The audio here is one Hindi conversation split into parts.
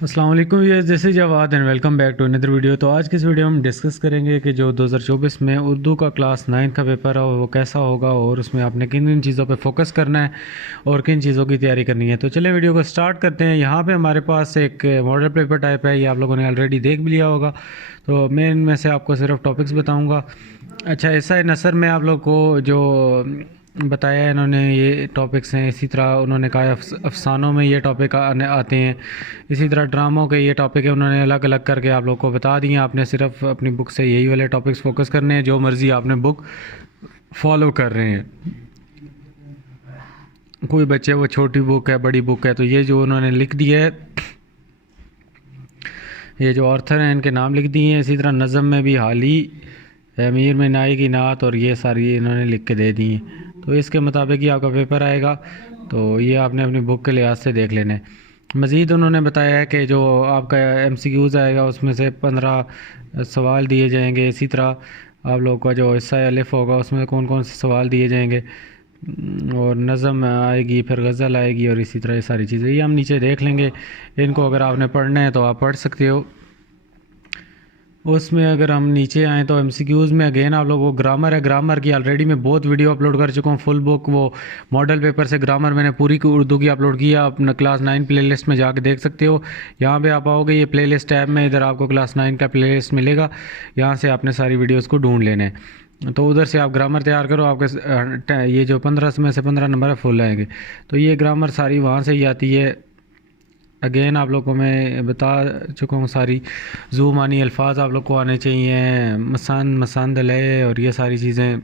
अस्सलाम वालेकुम, ये this is Jawad and welcome back to another video. तो आज की इस वीडियो में हम डिस्कस करेंगे कि जो 2024 में उर्दू का क्लास 9 का पेपर है वो कैसा होगा और उसमें आपने किन किन चीज़ों पे फोकस करना है और किन चीज़ों की तैयारी करनी है। तो चलिए वीडियो को स्टार्ट करते हैं। यहाँ पे हमारे पास एक मॉडल पेपर टाइप है, ये आप लोगों ने ऑलरेडी देख भी लिया होगा। तो मैं इनमें से आपको सिर्फ टॉपिक्स बताऊँगा। अच्छा, ऐसा है नसर में आप लोग को जो बताया है इन्होंने, ये टॉपिक्स हैं। इसी तरह उन्होंने कहा अफसानों में ये टॉपिक आते हैं। इसी तरह ड्रामों के ये टॉपिक है, उन्होंने अलग अलग करके आप लोग को बता दिए। आपने सिर्फ अपनी बुक से यही वाले टॉपिक्स फोकस करने हैं, जो मर्ज़ी आपने बुक फॉलो कर रहे हैं। कोई बच्चे वो छोटी बुक है बड़ी बुक है, तो ये जो उन्होंने लिख दिया है, ये जो ऑर्थर हैं इनके नाम लिख दिए हैं। इसी तरह नज़म में भी हाली, अमीर में नाई की नात, और ये सारी इन्होंने लिख के दे दी हैं। तो इसके मुताबिक ही आपका पेपर आएगा। तो ये आपने अपनी बुक के लिहाज से देख लेना है। मज़ीद उन्होंने बताया है कि जो आपका MCQs आएगा उसमें से 15 सवाल दिए जाएंगे। इसी तरह आप लोग का जो हिस्सा अलिफ होगा उसमें कौन कौन से सवाल दिए जाएंगे, और नज़म आएगी, फिर गज़ल आएगी, और इसी तरह ये सारी चीज़ें ये हम नीचे देख लेंगे। इनको अगर आपने पढ़ना है तो आप पढ़ सकते हो। उसमें अगर हम नीचे आएँ तो MCQs में अगेन आप लोगों को ग्रामर है। ग्रामर की ऑलरेडी मैं बहुत वीडियो अपलोड कर चुका हूँ, फुल बुक वो मॉडल पेपर से ग्रामर मैंने पूरी की उर्दू की अपलोड किया। आप क्लास 9 प्लेलिस्ट में जाके देख सकते हो। यहाँ पे आप आओगे, ये प्लेलिस्ट टैब में इधर आपको क्लास 9 का प्लेलिस्ट मिलेगा। यहाँ से आपने सारी वीडियोज़ को ढूंढ लेना है। तो उधर से आप ग्रामर तैयार करो, आपके ये जो 15 में से 15 नंबर है फुल आएंगे। तो ये ग्रामर सारी वहाँ से ही आती है। अगेन आप लोग को मैं बता चुका हूँ सारी। ज़ू मानी अल्फाज आप लोग को आने चाहिए, मसंद लय, और ये सारी चीज़ें।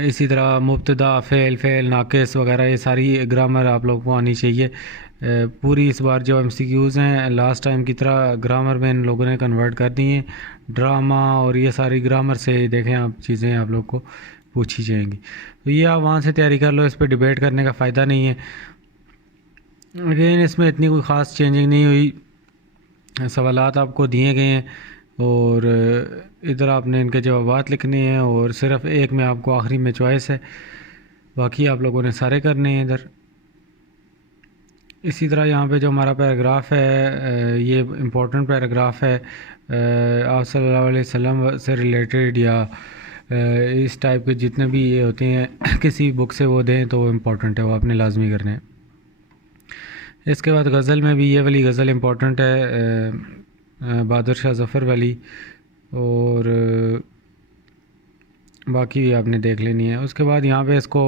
इसी तरह मुब्तदा, फ़ेल नाक़िस वगैरह ये सारी ग्रामर आप लोग को आनी चाहिए। पूरी इस बार जो MCQs हैं लास्ट टाइम की तरह ग्रामर में इन लोगों ने कन्वर्ट कर दी हैं। ड्रामा और ये सारी ग्रामर से देखें आप चीज़ें आप लोग को पूछी जाएंगी। तो ये आप वहाँ से तैयारी कर लो, इस पर डिबेट करने का फ़ायदा नहीं है। अगेन इसमें इतनी कोई ख़ास चेंजिंग नहीं हुई, सवालात आपको दिए गए हैं, और इधर आपने इनके जवाबात लिखने हैं, और सिर्फ एक में आपको आखिरी में चॉइस है, बाकी आप लोगों ने सारे करने हैं इधर। इसी तरह यहाँ पे जो हमारा पैराग्राफ है, ये इम्पोर्टेंट पैराग्राफ है। आप सल्लल्लाहु अलैहि वसल्लम से रिलेटेड या इस टाइप के जितने भी ये होते हैं किसी बुक से वो दें तो वो इम्पोर्टेंट है, वो आपने लाजमी करने हैं। इसके बाद गज़ल में भी ये वाली गज़ल इम्पोर्टेंट है, बहादुर शाह ज़फ़र वाली, और बाकी भी आपने देख लेनी है। उसके बाद यहाँ पे इसको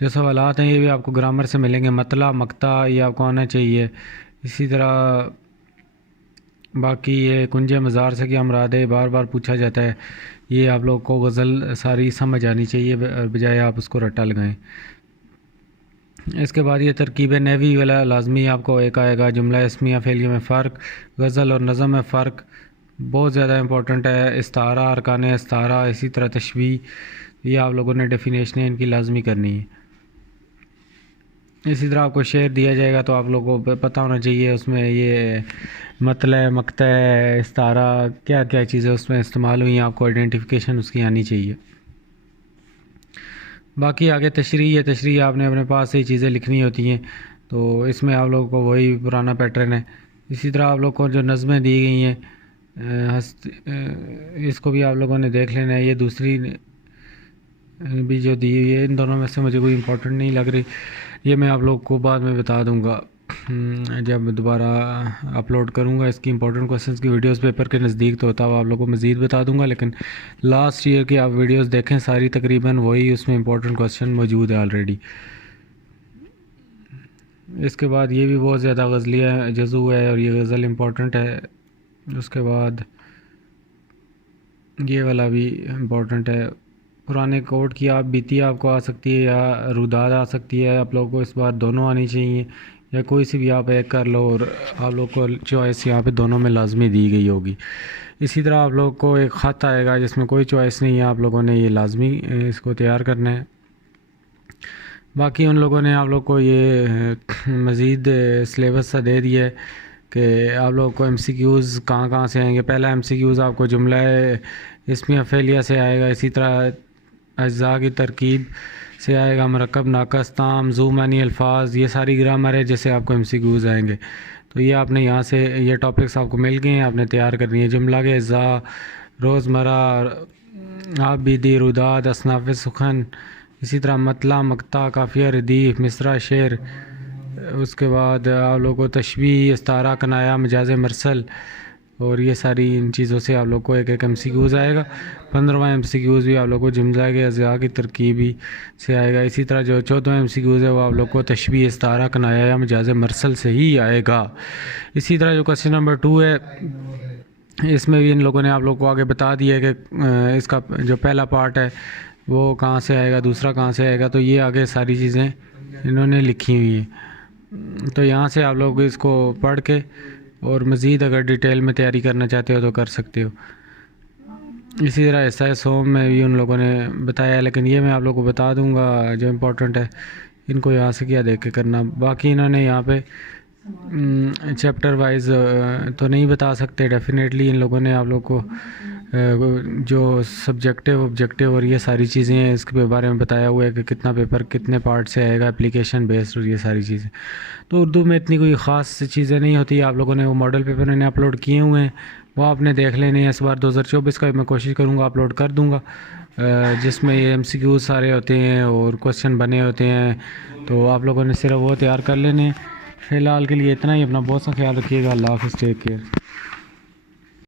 जो सवालात हैं ये भी आपको ग्रामर से मिलेंगे। मतला मक्ता ये आपको आना चाहिए। इसी तरह बाकी ये कुंजे मज़ार से क्या मुराद है, बार बार पूछा जाता है। ये आप लोग को गज़ल सारी समझ आनी चाहिए, बजाय आप उसको रट्टा लगाएं। इसके बाद ये तरकीब नेवी वाला लाजमी आपको एक आएगा। जुमला इस्मिया फ़ेलिया में फ़र्क, गज़ल और नज़म में फ़र्क बहुत ज़्यादा इंपॉर्टेंट है। इस्तारा, अरकान इस्तारा, इसी तरह तशबीह, ये आप लोगों ने डेफिनेशन इनकी लाजमी करनी है। इसी तरह आपको शेर दिया जाएगा तो आप लोगों को पता होना चाहिए उसमें ये मतलब मकता इस्तारा क्या क्या चीज़ें उसमें इस्तेमाल हुई हैं, आपको आइडेंटिफिकेशन उसकी आनी चाहिए। बाकी आगे तशरीह है, तशरीह आपने अपने पास से ही चीज़ें लिखनी होती हैं, तो इसमें आप लोगों को वही पुराना पैटर्न है। इसी तरह आप लोग को जो नज़में दी गई हैं, इसको भी आप लोगों ने देख लेना है। ये दूसरी भी जो दी हुई है, इन दोनों में से मुझे कोई इंपॉर्टेंट नहीं लग रही, ये मैं आप लोग को बाद में बता दूंगा जब दोबारा अपलोड करूंगा इसकी इंपॉर्टेंट क्वेश्चंस की वीडियोस पेपर के नज़दीक, तो तब आप लोगों को मज़ीद बता दूंगा। लेकिन लास्ट ईयर की आप वीडियोस देखें सारी, तकरीबन वही उसमें इंपॉर्टेंट क्वेश्चन मौजूद है ऑलरेडी। इसके बाद ये भी बहुत ज़्यादा गज़लिया जज़ू है, और ये गज़ल इम्पोर्टेंट है। उसके बाद ये वाला भी इम्पोर्टेंट है। पुराने कोड की आप बीती आपको आ सकती है या रुदाद आ सकती है, आप लोगों को इस बार दोनों आनी चाहिए, या कोई सी भी आप एक कर लो, और आप लोग को चॉइस यहाँ पे दोनों में लाजमी दी गई होगी। इसी तरह आप लोग को एक ख़त आएगा जिसमें कोई चॉइस नहीं है, आप लोगों ने ये लाजमी इसको तैयार करना है। बाकी उन लोगों ने आप लोग को ये मज़ीद सिलेबस सा दे दिया है कि आप लोग को MCQs कहाँ कहाँ से आएंगे। पहला MCQs आपको जुमला इसमिया फ़ेलिया से आएगा। इसी तरह अज्जा की तरकीब से आएगा मरकब, नाकस, ताम, जू मानी अल्फाज, ये सारी ग्रामर है जैसे आपको MCQs आएंगे। तो ये आपने यहाँ से ये टॉपिक्स आपको मिल गए हैं, आपने तैयार करनी है। जुमला के ज़ा, रोज़मर्रा, आबिदी, रुदाद, असनाफ़ सुखन, इसी तरह मतला, मक्ता, काफ़िया, रदीफ़, मिसरा, शेर। उसके बाद आप लोगों को तशबीह, इस्तारा, कनाया, मजाज मरसल, और ये सारी इन चीज़ों से आप लोग को एक MCQs आएगा। 15वां MCQs भी आप लोग को जुमला के अज़ा की तरकीबी से आएगा। इसी तरह जो 14वां MCQs है वो आप लोग को तशबीह, इस्तारा, कनाया या मजाज मरसल से ही आएगा। इसी तरह जो क्वेश्चन नंबर 2 है, इसमें भी इन लोगों ने आप लोग को आगे बता दिया कि इसका जो पहला पार्ट है वो कहाँ से आएगा, दूसरा कहाँ से आएगा। तो ये आगे सारी चीज़ें इन्होंने लिखी हुई हैं। तो यहाँ से आप लोग इसको पढ़ के और मज़ीद अगर डिटेल में तैयारी करना चाहते हो तो कर सकते हो। इसी तरह एसआईएस होम में भी उन लोगों ने बताया है, लेकिन ये मैं आप लोगों को बता दूंगा जो इम्पोर्टेंट है, इनको यहाँ से क्या देख के करना। बाकी इन्होंने यहाँ पे चैप्टर वाइज तो नहीं बता सकते डेफिनेटली। इन लोगों ने आप लोग को जो सब्जेक्टिव, ऑब्जेक्टिव और ये सारी चीज़ें हैं इसके बारे में बताया हुआ है कि कितना पेपर कितने पार्ट से आएगा, एप्लीकेशन बेस्ड और ये सारी चीज़ें। तो उर्दू में इतनी कोई ख़ास चीज़ें नहीं होती। आप लोगों ने वो मॉडल पेपर मैंने अपलोड किए हुए हैं, वो आपने देख लेने हैं। इस बार 2024 का मैं कोशिश करूँगा अपलोड कर दूँगा, जिसमें ये MCQs सारे होते हैं और क्वेश्चन बने होते हैं। तो आप लोगों ने सिर्फ वो तैयार कर लेने। फ़िलहाल के लिए इतना ही। अपना बहुत सा ख्याल रखिएगा। अल्लाह हाफ़िज़, टेक केयर।